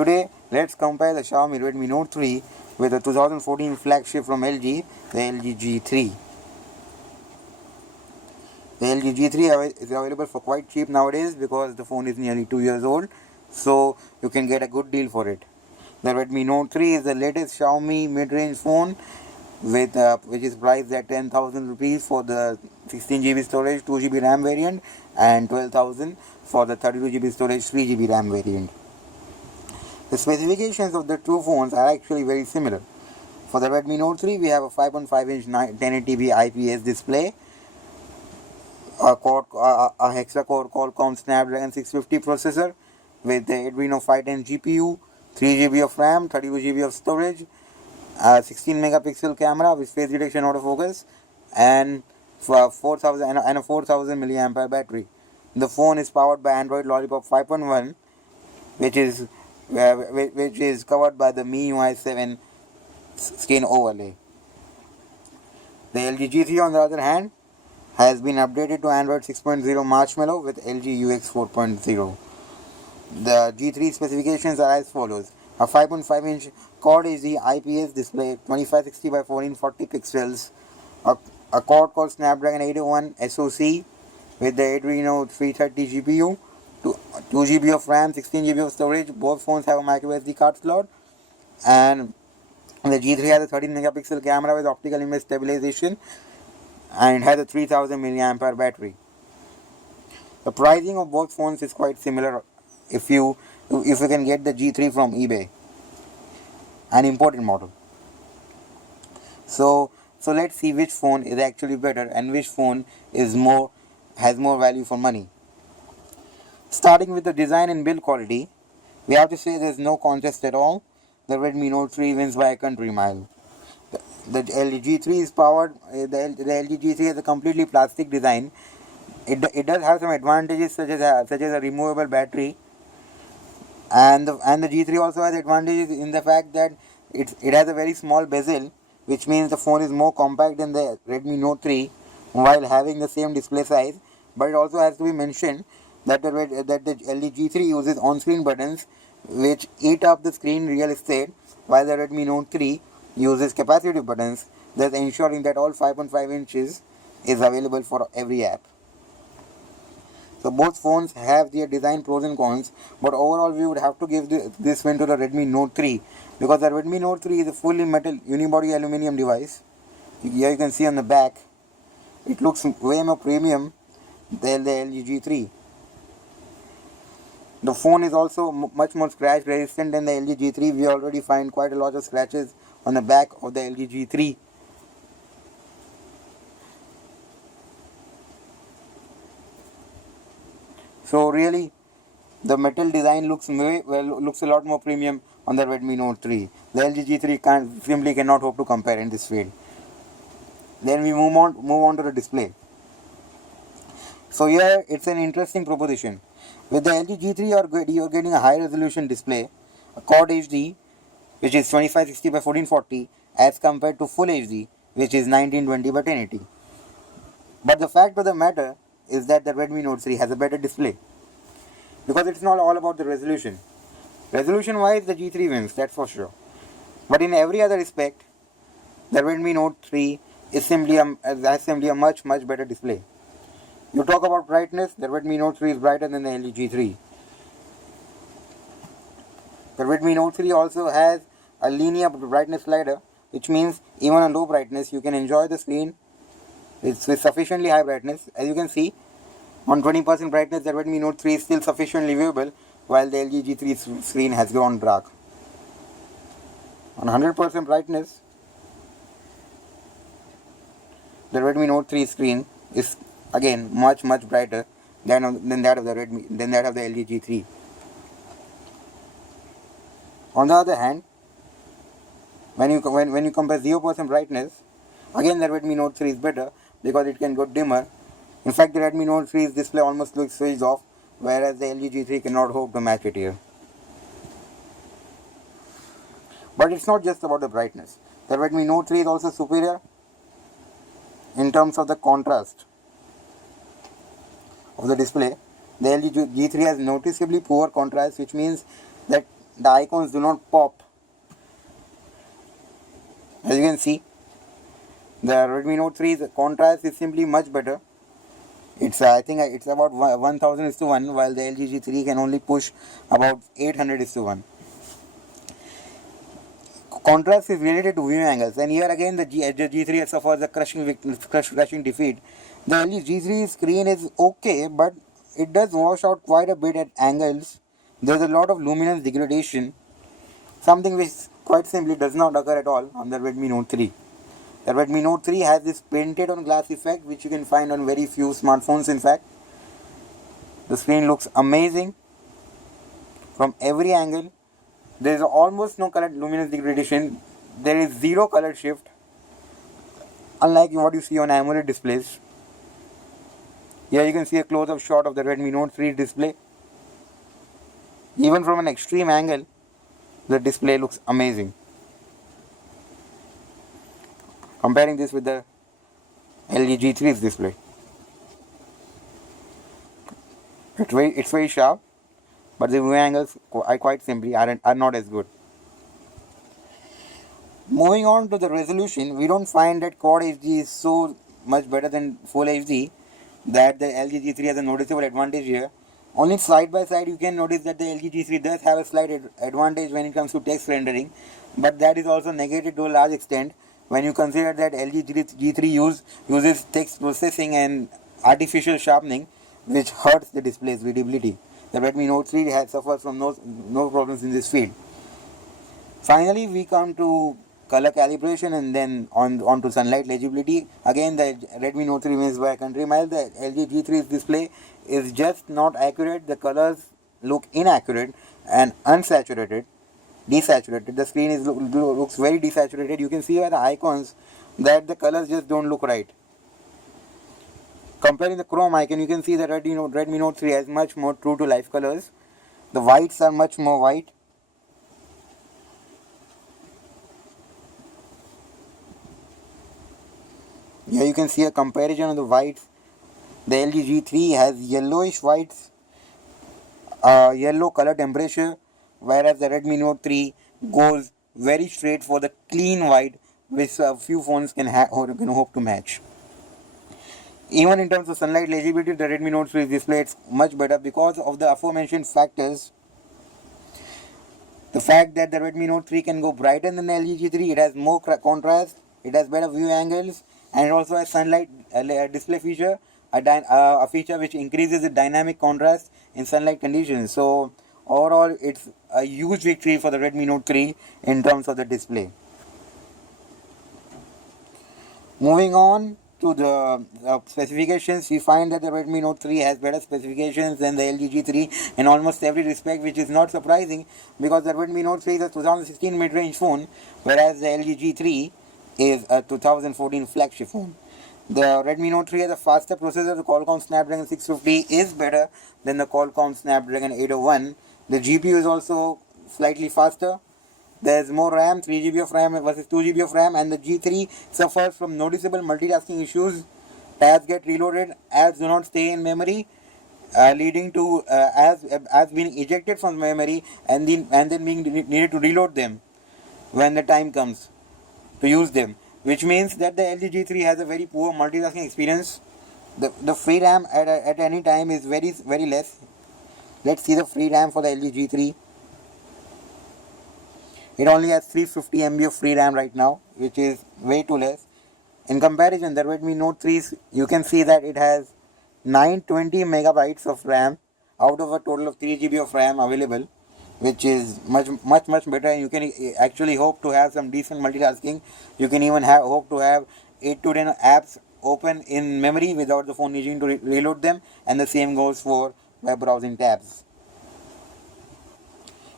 Today, let's compare the Xiaomi Redmi Note 3 with the 2014 flagship from LG, the LG G3. The LG G3 is available for quite cheap nowadays because the phone is nearly 2 years old, so you can get a good deal for it. The Redmi Note 3 is the latest Xiaomi mid-range phone with which is priced at 10,000 rupees for the 16GB storage 2GB RAM variant and 12,000 for the 32GB storage 3GB RAM variant. The specifications of the two phones are actually very similar. For the Redmi Note 3, we have a 5.5-inch 1080p IPS display, a hexa-core Qualcomm Snapdragon 650 processor with the Adreno 510 GPU, 3GB of RAM, 32GB of storage, a 16-megapixel camera with face detection autofocus, and a 4,000 mAh battery. The phone is powered by Android Lollipop 5.1, which is covered by the MIUI 7 skin overlay. The LG G3, on the other hand, has been updated to Android 6.0 Marshmallow with LG UX 4.0. The G3 specifications are as follows: a 5.5-inch Quad HD IPS display, 2560 by 1440 pixels, a quad core Snapdragon 801 SoC with the Adreno 330 GPU, 2GB of RAM, 16GB of storage. Both phones have a microSD card slot, and the G3 has a 13-megapixel camera with optical image stabilization and has a 3000 mAh battery. The pricing of both phones is quite similar if you can get the G3 from eBay, an imported model. So let's see which phone is actually better and which phone has more value for money. Starting with the design and build quality, we have to say there's no contest at all. The Redmi Note 3 wins by a country mile. The LG G3 is powered. The LG G3 has a completely plastic design. It does have some advantages such as a removable battery, and the G3 also has advantages in the fact that it has a very small bezel, which means the phone is more compact than the Redmi Note 3 while having the same display size. But it also has to be mentioned that the LG G3 uses on-screen buttons which eat up the screen real estate, while the Redmi Note 3 uses capacitive buttons, thus ensuring that all 5.5 inches is available for every app. So both phones have their design pros and cons, but overall we would have to give this win to the Redmi Note 3 because the Redmi Note 3 is a fully metal unibody aluminum device. Here you can see on the back, it looks way more premium than the LG G3. The phone is also much more scratch resistant than the LG G3. We already find quite a lot of scratches on the back of the LG G3. So really, the metal design looks a lot more premium on the Redmi Note 3. The LG G3 simply cannot hope to compare in this field. Then we move on to the display. So here it's an interesting proposition. With the LG G3 you're getting a high resolution display, a Quad HD, which is 2560 by 1440, as compared to Full HD, which is 1920 by 1080. But the fact of the matter is that the Redmi Note 3 has a better display, because it's not all about the resolution. Resolution wise, the G3 wins, that's for sure. But in every other respect, the Redmi Note 3 has simply a much better display. You talk about brightness, the Redmi Note 3 is brighter than the LG G3. The Redmi Note 3 also has a linear brightness slider, which means even on low brightness you can enjoy the screen with sufficiently high brightness. As you can see, on 20% brightness the Redmi Note 3 is still sufficiently viewable, while the LG G3 screen has gone dark. On 100% brightness, the Redmi Note 3 screen is again much brighter than that of the LG G3. On the other hand, when you compare 0% brightness, again the Redmi Note 3 is better because it can go dimmer. In fact, the Redmi Note 3's display almost looks switched off, whereas the LG G3 cannot hope to match it here. But it's not just about the brightness. The Redmi Note 3 is also superior in terms of the contrast of the display. The LG G3 has noticeably poor contrast, which means that the icons do not pop. As you can see, the Redmi Note 3 the contrast is simply much better. It's I think it's about 1000:1, while the LG G3 can only push about 800:1. Contrast is related to viewing angles, and here again the G3 suffers a crushing defeat. The LG G3 screen is okay, but it does wash out quite a bit at angles. There's a lot of luminance degradation, something which quite simply does not occur at all on the Redmi Note 3. The Redmi Note 3 has this painted on glass effect, which you can find on very few smartphones. In fact, the screen looks amazing from every angle. There is almost no color luminance degradation. There is zero color shift, unlike what you see on AMOLED displays. Here you can see a close-up shot of the Redmi Note 3 display. Even from an extreme angle, the display looks amazing. Comparing this with the LG G3's display, it's very sharp, but the view angles quite simply are not as good. Moving on to the resolution, we don't find that Quad HD is so much better than Full HD that the LG G3 has a noticeable advantage here. Only side by side you can notice that the LG G3 does have a slight advantage when it comes to text rendering, but that is also negated to a large extent when you consider that LG G3 uses text processing and artificial sharpening, which hurts the display's readability. The Redmi Note 3 suffers from no problems in this field. Finally, we come to color calibration and then on to sunlight legibility. Again, the Redmi Note 3 wins by a country mile. The LG G3's display is just not accurate. The colors look inaccurate and desaturated. The screen looks very desaturated. You can see by the icons that the colors just don't look right. Comparing the chrome icon, you can see that Redmi Note 3 has much more true to life colors. The whites are much more white. Here you can see a comparison of the whites. The LG G3 has yellowish whites, yellow color temperature, whereas the Redmi Note 3 goes very straight for the clean white, which a few phones can hope to match. Even in terms of sunlight legibility, the Redmi Note 3 display is much better because of the aforementioned factors. The fact that the Redmi Note 3 can go brighter than the LG G3, it has more contrast, it has better view angles, and it also has sunlight display feature, a feature which increases the dynamic contrast in sunlight conditions. So overall, it's a huge victory for the Redmi Note 3 in terms of the display. Moving on to the specifications, we find that the Redmi Note 3 has better specifications than the LG G3 in almost every respect, which is not surprising because the Redmi Note 3 is a 2016 mid-range phone, whereas the LG G3 is a 2014 flagship phone. The Redmi Note 3 has a faster processor. The Qualcomm Snapdragon 650 is better than the Qualcomm Snapdragon 801. The GPU is also slightly faster. There is more RAM, 3GB of RAM versus 2GB of RAM, and the G3 suffers from noticeable multitasking issues. Tabs get reloaded, apps do not stay in memory, leading to as being ejected from memory and then being needed to reload them when the time comes to use them, which means that the LG G3 has a very poor multitasking experience. The free RAM at any time is very less. Let's see the free RAM for the LG G3. It only has 350 MB of free RAM right now, which is way too less. In comparison, the Redmi Note 3, you can see that it has 920 megabytes of RAM out of a total of 3GB of RAM available, which is much better. You can actually hope to have some decent multitasking. You can even hope to have 8 to 10 apps open in memory without the phone needing to reload them, and the same goes for web browsing tabs.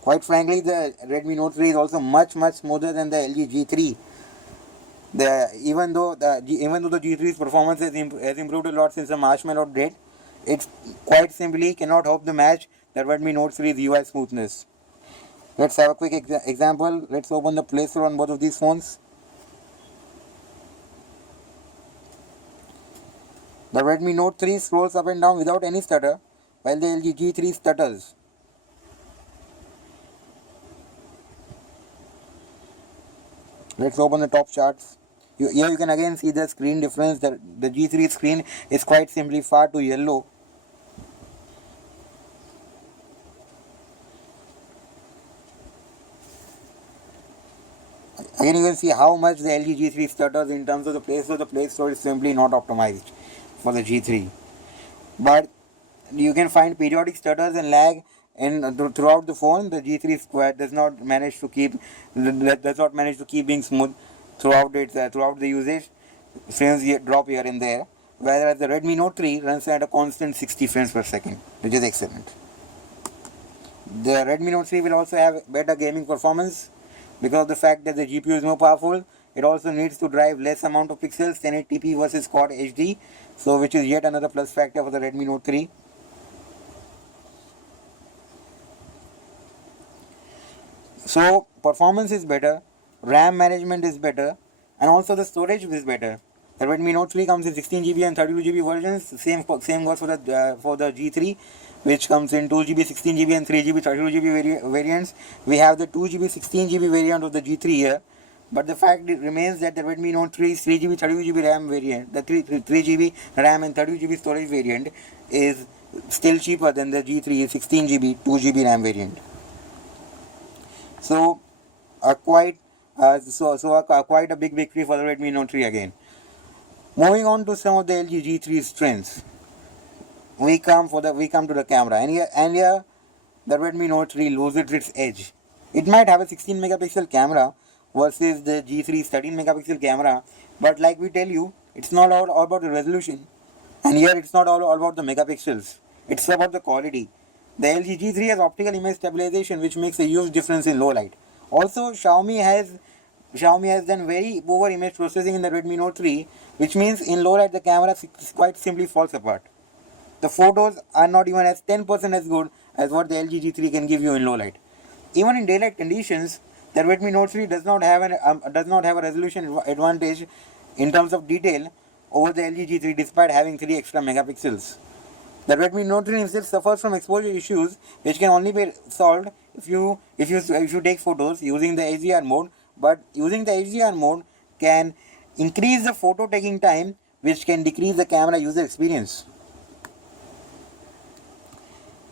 Quite frankly, the Redmi Note 3 is also much smoother than the LG G3. Even though the G3's performance has improved a lot since the Marshmallow date, it quite simply cannot hope to match the Redmi Note 3's UI smoothness. Let's have a quick example. Let's open the Play Store on both of these phones. The Redmi Note 3 scrolls up and down without any stutter, while the LG G3 stutters. Let's open the top charts. Here you can again see the screen difference. The G3 screen is quite simply far too yellow. Again, you can see how much the LG G3 stutters in terms of the Play Store. The Play Store is simply not optimized for the G3. But you can find periodic stutters and lag throughout the phone. The G3 Square does not manage to keep being smooth throughout the usage. Frames drop here and there. Whereas the Redmi Note 3 runs at a constant 60 frames per second, which is excellent. The Redmi Note 3 will also have better gaming performance because of the fact that the GPU is more powerful. It also needs to drive less amount of pixels, 1080p versus Quad HD, so which is yet another plus factor for the Redmi Note 3. So performance is better, RAM management is better, and also the storage is better. The Redmi Note 3 comes in 16GB and 32GB versions. Same goes for the G3, which comes in 2GB, 16GB and 3GB, 32GB variants. We have the 2GB, 16GB variant of the G3 here. But the fact remains that the Redmi Note 3's 3GB, 32GB RAM variant, the 3GB RAM and 32GB storage variant is still cheaper than the G3's 16GB, 2GB RAM variant. So, quite a big victory for the Redmi Note 3 again. Moving on to some of the LG G3 strengths, we come to the camera, and here the Redmi Note 3 loses its edge. It might have a 16 megapixel camera versus the G3's 13 megapixel camera, but like we tell you, it's not all about the resolution, and here it's not all about the megapixels. It's about the quality. The LG G3 has optical image stabilization, which makes a huge difference in low light. Also, Xiaomi has done very poor image processing in the Redmi Note 3, which means in low light the camera quite simply falls apart. The photos are not even as 10% as good as what the LG G3 can give you in low light. Even in daylight conditions, the Redmi Note 3 does not have a resolution advantage in terms of detail over the LG G3, despite having 3 extra megapixels. The Redmi Note 3 instead suffers from exposure issues, which can only be solved if you take photos using the HDR mode. But using the HDR mode can increase the photo taking time, which can decrease the camera user experience.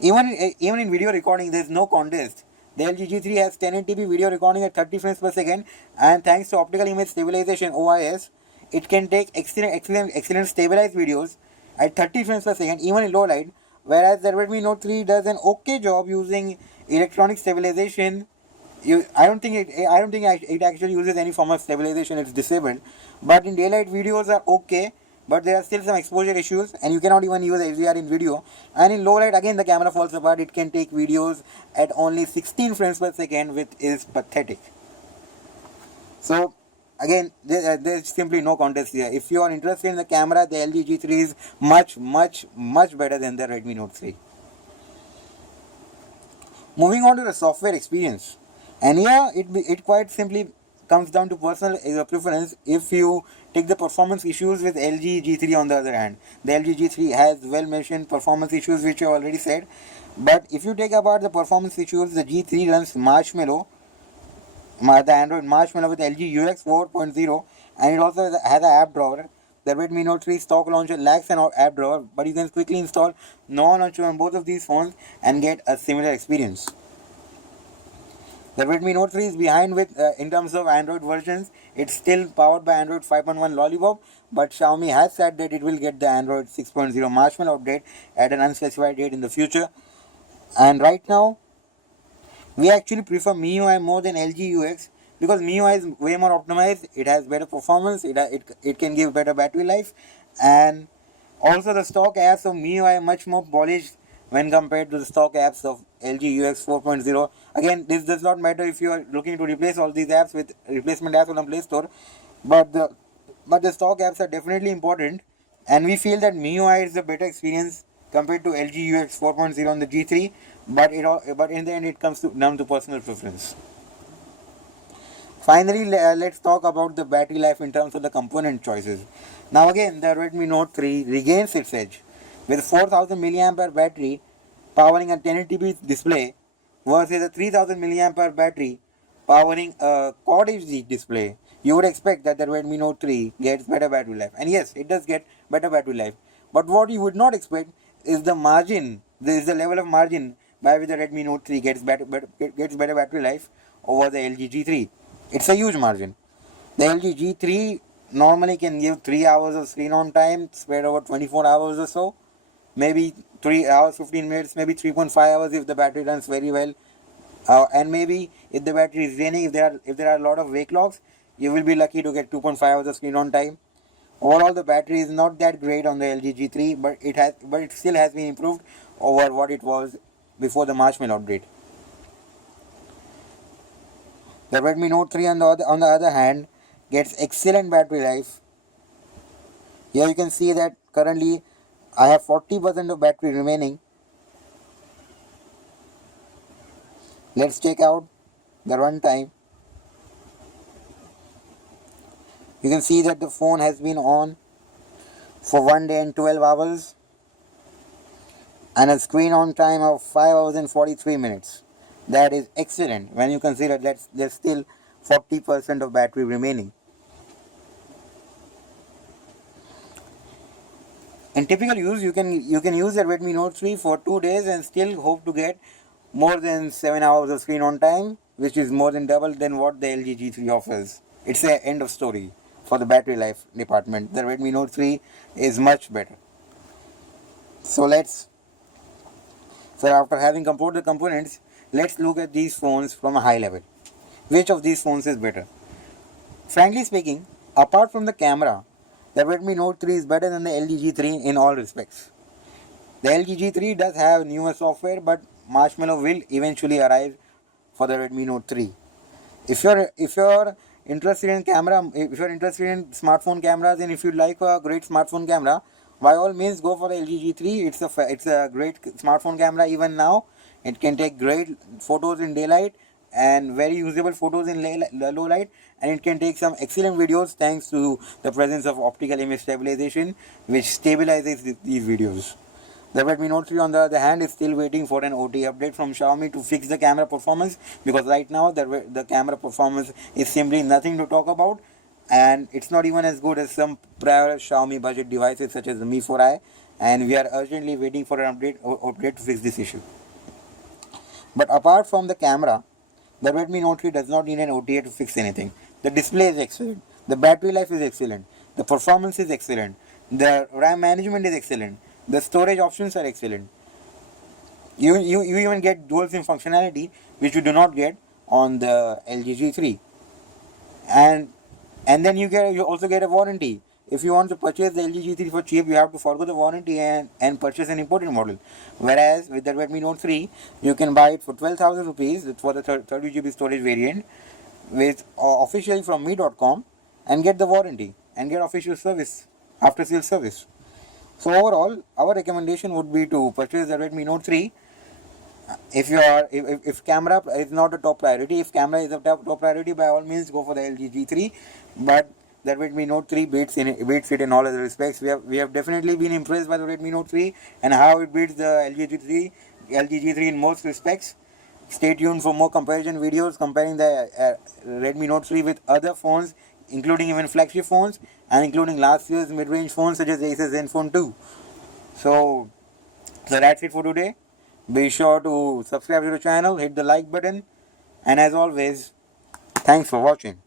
Even in video recording, there is no contest. The LG G3 has 1080p video recording at 30 frames per second, and thanks to optical image stabilization (OIS), it can take excellent stabilized videos at 30 frames per second, even in low light. Whereas the Redmi Note 3 does an okay job using electronic stabilization. I don't think it actually uses any form of stabilization. It's disabled. But in daylight, videos are okay, but there are still some exposure issues, and you cannot even use HDR in video. And in low light, again, the camera falls apart. It can take videos at only 16 frames per second, which is pathetic. So again, there's simply no contest here. If you are interested in the camera, the LG G3 is much better than the Redmi Note 3. Moving on to the software experience, and here it quite simply comes down to personal preference. If you take the performance issues with LG G3 on the other hand, the LG G3 has well-mentioned performance issues, which I already said. But if you take apart the performance issues, the G3 runs Marshmallow, the Android Marshmallow with LG UX 4.0, and it also has an app drawer. The Redmi Note 3 stock launcher lacks an app drawer, but you can quickly install non-launcher on both of these phones and get a similar experience. The Redmi Note 3 is behind in terms of Android versions. It's still powered by Android 5.1 Lollipop, but Xiaomi has said that it will get the Android 6.0 Marshmallow update at an unspecified date in the future. And right now, we actually prefer MIUI more than LG UX because MIUI is way more optimized. It has better performance. It can give better battery life, and also the stock apps of MIUI are much more polished when compared to the stock apps of LG UX 4.0. Again, this does not matter if you are looking to replace all these apps with replacement apps on the Play Store, but the stock apps are definitely important, and we feel that MIUI is a better experience compared to LG UX 4.0 on the G3. But in the end, it comes down to personal preference. Finally, let's talk about the battery life in terms of the component choices. Now again, the Redmi Note 3 regains its edge with 4000 mAh battery powering a 1080p display versus a 3000 mAh battery powering a Quad HD display, you would expect that the Redmi Note 3 gets better battery life. And yes, it does get better battery life. But what you would not expect is the margin, is the level of margin by which the Redmi Note 3 gets better battery life over the LG G3. It's a huge margin. The LG G3 normally can give 3 hours of screen on time spread over 24 hours or so. Maybe 3 hours 15 minutes, maybe 3.5 hours if the battery runs very well. And maybe if the battery is draining, if there are a lot of wake logs, you will be lucky to get 2.5 hours of screen on time. Overall, the battery is not that great on the LG G3, but it still has been improved over what it was before the Marshmallow update. The Redmi Note 3 on the other hand gets excellent battery life. Here you can see that currently I have 40% of battery remaining. Let's check out the runtime. You can see that the phone has been on for 1 day and 12 hours and a screen on time of 5 hours and 43 minutes. That is excellent when you consider that there's still 40% of battery remaining. In typical use, you can use the Redmi Note 3 for 2 days and still hope to get more than 7 hours of screen on time, which is more than double than what the LG G3 offers. It's the end of story for the battery life department. The Redmi Note 3 is much better. So after having compared the components, let's look at these phones from a high level. Which of these phones is better? Frankly speaking, apart from the camera, the Redmi Note 3 is better than the LG G3 in all respects. The LG G3 does have newer software, but Marshmallow will eventually arrive for the Redmi Note 3. If you're interested in camera, if you're interested in smartphone cameras, and if you like a great smartphone camera, by all means go for the LG G3. It's a great smartphone camera even now. It can take great photos in daylight and very usable photos in low light, and it can take some excellent videos thanks to the presence of optical image stabilization, which stabilizes these videos. The Redmi Note 3 on the other hand is still waiting for an OTA update from Xiaomi to fix the camera performance, because right now the camera performance is simply nothing to talk about, and it's not even as good as some prior Xiaomi budget devices such as the Mi 4i, and we are urgently waiting for an update to fix this issue. But apart from the camera, the Redmi Note 3 does not need an OTA to fix anything. The display is excellent, the battery life is excellent, the performance is excellent, the RAM management is excellent, the storage options are excellent. You even get dual SIM functionality, which you do not get on the LG G3. And then you also get a warranty. If you want to purchase the LG G3 for cheap, you have to forgo the warranty and purchase an imported model. Whereas with the Redmi Note 3, you can buy it for 12,000 rupees for the 30GB storage variant with officially from me.com and get the warranty and get official service, after sales service. So overall, our recommendation would be to purchase the Redmi Note 3 if camera is not a top priority. If camera is a top priority, by all means go for the LG G3. But the Redmi Note 3 beats it in all other respects. We have definitely been impressed by the Redmi Note 3 and how it beats the LG G3 in most respects. Stay tuned for more comparison videos comparing the Redmi Note 3 with other phones, including even flagship phones and including last year's mid-range phones such as Asus Zenfone 2. So that's it for today. Be sure to subscribe to the channel, hit the like button, and as always, thanks for watching.